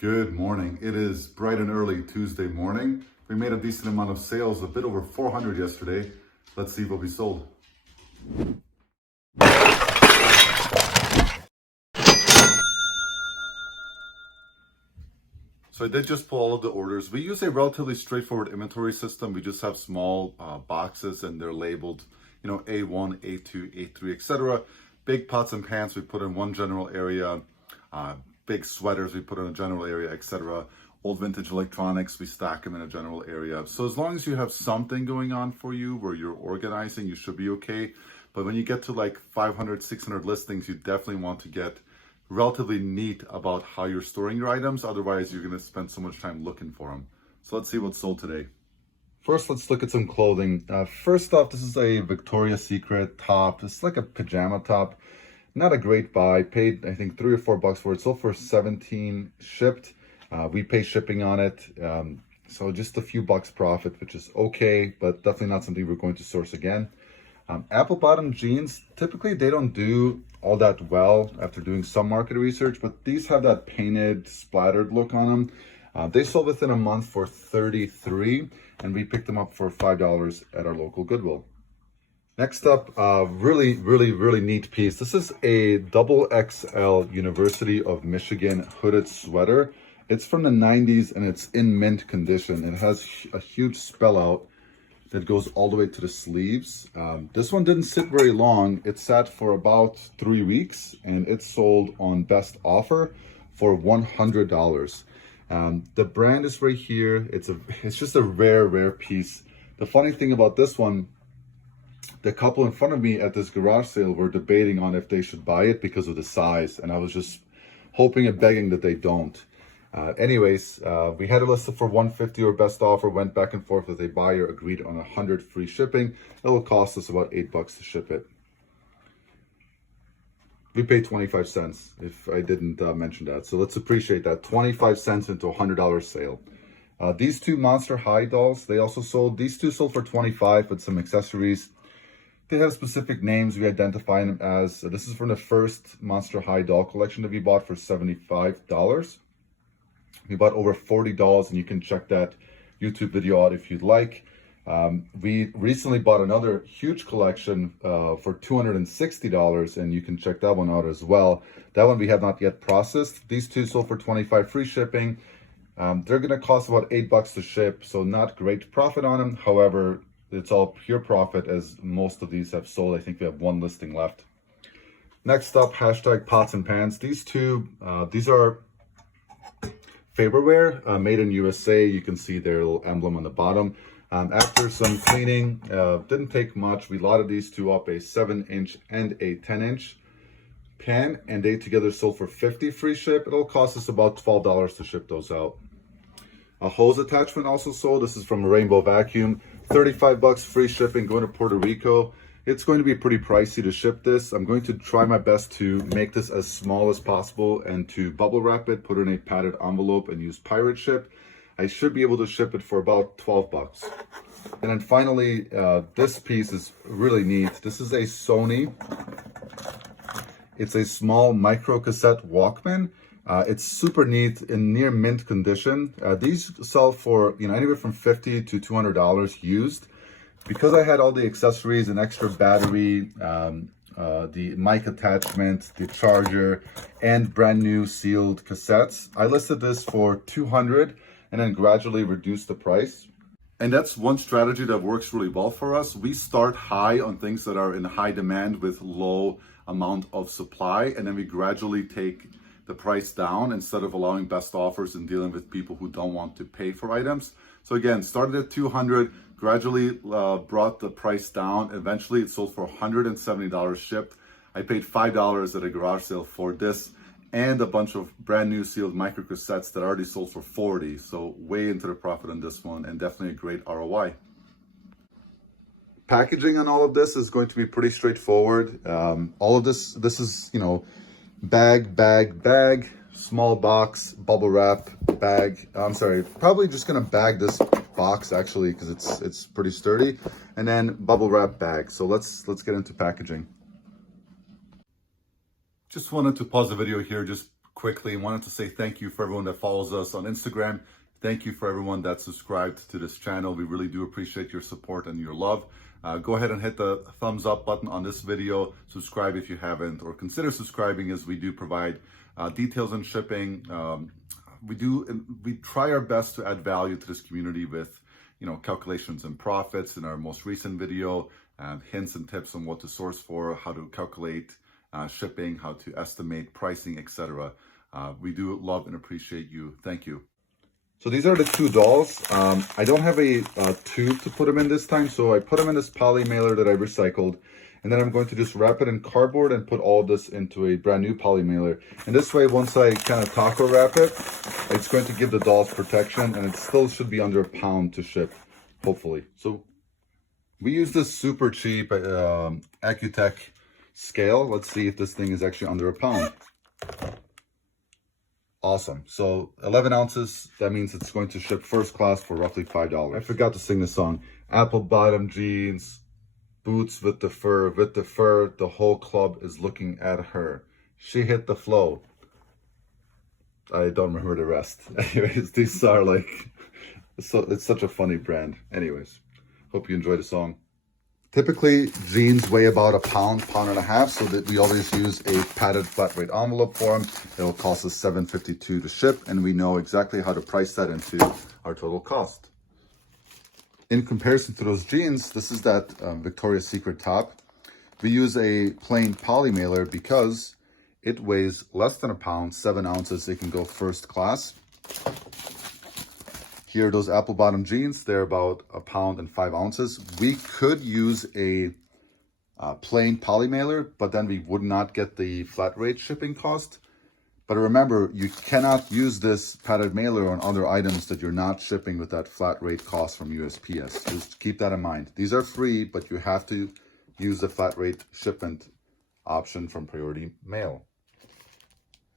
Good morning. It is bright and early Tuesday morning. We made a decent amount of sales, a bit over 400 yesterday. Let's see what we sold. So I did just pull all of the orders. We use a relatively straightforward inventory system. We just have small boxes and they're labeled, A1, A2, A3, etc. Big pots and pans we put in one general area. Big sweaters we put in a general area, etc. Old vintage electronics, we stack them in a general area. So as long as you have something going on for you where you're organizing, you should be okay. But when you get to like 500, 600 listings, you definitely want to get relatively neat about how you're storing your items. Otherwise, you're going to spend so much time looking for them. So let's see what's sold today. First, let's look at some clothing. First off, this is a Victoria's Secret top. It's like a pajama top. Not a great buy. Paid, I think, $3 or $4 for it. Sold for 17 shipped. We pay shipping on it. So just a few bucks profit, which is okay, but definitely not something we're going to source again. Apple bottom jeans, typically they don't do all that well after doing some market research, but these have that painted, splattered look on them. They sold within a month for 33, and we picked them up for $5 at our local Goodwill. Next up, really neat piece. This is a XXL University of Michigan hooded sweater. It's from the 90s and it's in mint condition. It has a huge spell out that goes all the way to the sleeves. This one didn't sit very long. It sat for about 3 weeks and it sold on best offer for $100. The brand is right here. It's just a rare piece. The funny thing about this one, the couple in front of me at this garage sale were debating on if they should buy it because of the size, and I was just hoping and begging that they don't. Anyways, we had it listed for $150 or best offer, went back and forth with a buyer, agreed on $100 free shipping. It will cost us about $8 to ship it. We paid 25 cents, if I didn't mention that. So let's appreciate that. 25 cents into a $100 sale. These two Monster High dolls, they also sold. These two sold for 25 with some accessories. They have specific names. We identify them as, this is from the first Monster High doll collection that we bought for $75. We bought over 40 dolls, and you can check that YouTube video out if you'd like. We recently bought another huge collection for $260, and you can check that one out as well. That one we have not yet processed. These two sold for 25 free shipping. They're going to cost about $8 to ship, so not great profit on them. However, it's all pure profit as most of these have sold. I think we have one listing left. Next up, hashtag pots and pans. These two, these are Faberware, made in USA. You can see their little emblem on the bottom. After some cleaning, didn't take much. We lotted these two up, a 7-inch and a 10-inch pan, and they together sold for $50 free ship. It'll cost us about $12 to ship those out. A hose attachment also sold. This is from Rainbow Vacuum. 35 bucks free shipping, going to Puerto Rico. It's going to be pretty pricey to ship this. I'm going to try my best to make this as small as possible and to bubble wrap it, put it in a padded envelope, and use pirate ship. I should be able to ship it for about 12 bucks. And then finally, this piece is really neat. This is a Sony. It's a small micro cassette Walkman. It's super neat, in near mint condition. These sell for anywhere from $50 to $200 used. Because I had all the accessories, an extra battery, the mic attachment, the charger, and brand new sealed cassettes, I listed this for $200 and then gradually reduced the price. And that's one strategy that works really well for us. We start high on things that are in high demand with low amount of supply, and then we gradually take the price down instead of allowing best offers and dealing with people who don't want to pay for items. So again, started at $200, gradually brought the price down. Eventually it sold for $170 shipped. I paid $5 at a garage sale for this and a bunch of brand new sealed micro cassettes that already sold for $40. So way into the profit on this one, and definitely a great ROI. Packaging on all of this is going to be pretty straightforward. All of this is, bag, small box, bubble wrap, bag. I'm sorry, probably just gonna bag this box actually because it's pretty sturdy, and then bubble wrap bag. So let's get into packaging. Just wanted to pause the video here, just quickly. Wanted to say thank you for everyone that follows us on Instagram. Thank you for everyone that subscribed to this channel. We really do appreciate your support and your love. Go ahead and hit the thumbs up button on this video. Subscribe if you haven't, or consider subscribing, as we do provide details on shipping. We try our best to add value to this community with, calculations and profits in our most recent video, hints and tips on what to source for, how to calculate shipping, how to estimate pricing, etc. We do love and appreciate you. Thank you. So these are the two dolls. I don't have a tube to put them in this time, so I put them in this poly mailer that I recycled, and then I'm going to just wrap it in cardboard and put all this into a brand new poly mailer. And this way, once I kind of taco wrap it, it's going to give the dolls protection, and it still should be under £1 to ship, hopefully. So we use this super cheap Accutech scale. Let's see if this thing is actually under £1. Awesome. So 11 ounces, that means it's going to ship first class for roughly $5. I forgot to sing the song. Apple bottom jeans, boots with the fur, the whole club is looking at her. She hit the flow. I don't remember the rest. Anyways, these are it's such a funny brand. Anyways, hope you enjoy the song. Typically, jeans weigh about £1.5 pounds, so that we always use a padded flat rate envelope for them. It'll cost us $7.52 to ship, and we know exactly how to price that into our total cost. In comparison to those jeans, this is that Victoria's Secret top. We use a plain poly mailer because it weighs less than £1, 7 ounces. It can go first class. Here are those apple bottom jeans. They're about £1.05. We could use a plain poly mailer, but then we would not get the flat rate shipping cost. But remember, you cannot use this padded mailer on other items that you're not shipping with that flat rate cost from USPS. Just keep that in mind. These are free, but you have to use the flat rate shipment option from Priority Mail.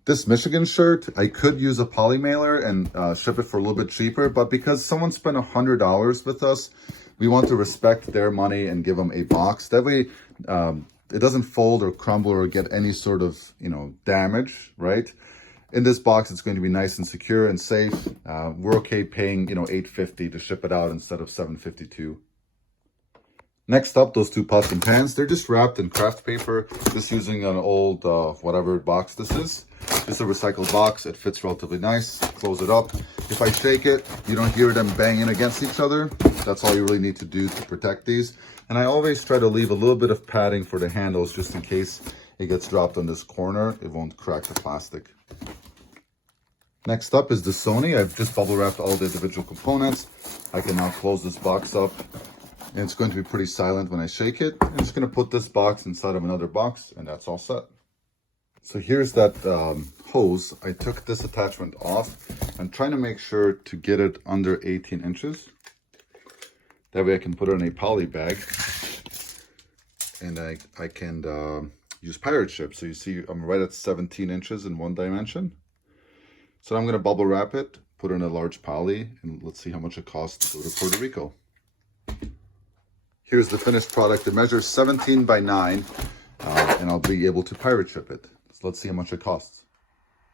This Michigan shirt, I could use a poly mailer and ship it for a little bit cheaper, but because someone spent $100 with us, we want to respect their money and give them a box. That way, it doesn't fold or crumble or get any sort of, damage, right? In this box, it's going to be nice and secure and safe. We're okay paying, $8.50 to ship it out instead of $7.52. Next up, those two pots and pans. They're just wrapped in craft paper, just using an old, whatever box this is. Just a recycled box. It fits relatively nice. Close it up. If I shake it, you don't hear them banging against each other. That's all you really need to do to protect these. And I always try to leave a little bit of padding for the handles just in case it gets dropped on this corner. It won't crack the plastic. Next up is the Sony. I've just bubble wrapped all the individual components. I can now close this box up. And it's going to be pretty silent when I shake it. I'm just going to put this box inside of another box, and that's all set. So here's that hose. I took this attachment off. I'm trying to make sure to get it under 18 inches. That way I can put it in a poly bag. And I can use pirate ship. So you see I'm right at 17 inches in one dimension. So I'm going to bubble wrap it, put it in a large poly, and let's see how much it costs to go to Puerto Rico. Here's the finished product. It measures 17 by 9, and I'll be able to pirate ship it. So let's see how much it costs.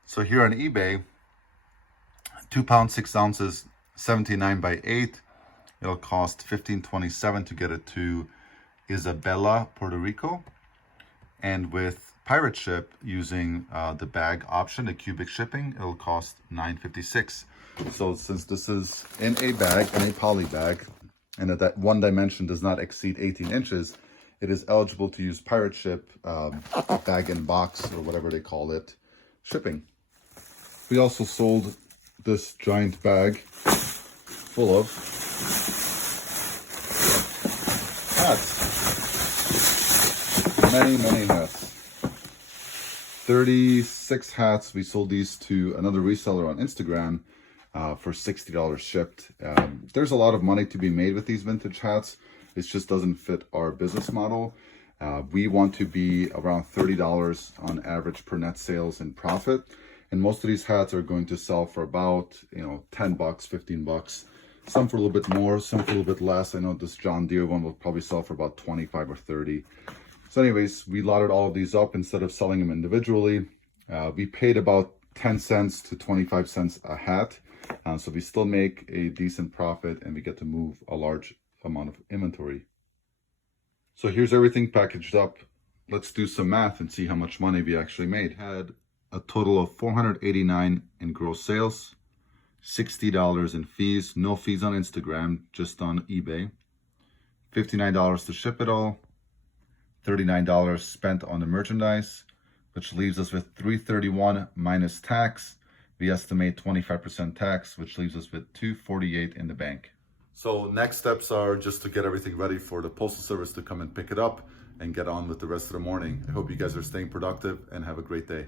So here on eBay, 2 pounds, 6 ounces, 79 by 8. It'll cost $15.27 to get it to Isabela, Puerto Rico. And with pirate ship, using the bag option, the cubic shipping, it'll cost $9.56. So since this is in a bag, in a poly bag, and that one dimension does not exceed 18 inches, it is eligible to use pirate ship, bag and box, or whatever they call it, shipping. We also sold this giant bag full of hats. Many hats. 36 hats. We sold these to another reseller on Instagram for $60 shipped. There's a lot of money to be made with these vintage hats. It just doesn't fit our business model. We want to be around $30 on average per net sales and profit. And most of these hats are going to sell for about, $10, $15. Some for a little bit more, some for a little bit less. I know this John Deere one will probably sell for about 25 or 30. So anyways, we lotted all of these up instead of selling them individually. We paid about 10 cents to 25 cents a hat. So we still make a decent profit and we get to move a large amount of inventory. So here's everything packaged up. Let's do some math and see how much money we actually made. Had a total of $489 in gross sales, $60 in fees, no fees on Instagram, just on eBay, $59 to ship it all, $39 spent on the merchandise, which leaves us with $331 minus tax. We estimate 25% tax, which leaves us with $248 in the bank. So next steps are just to get everything ready for the Postal Service to come and pick it up and get on with the rest of the morning. I hope you guys are staying productive and have a great day.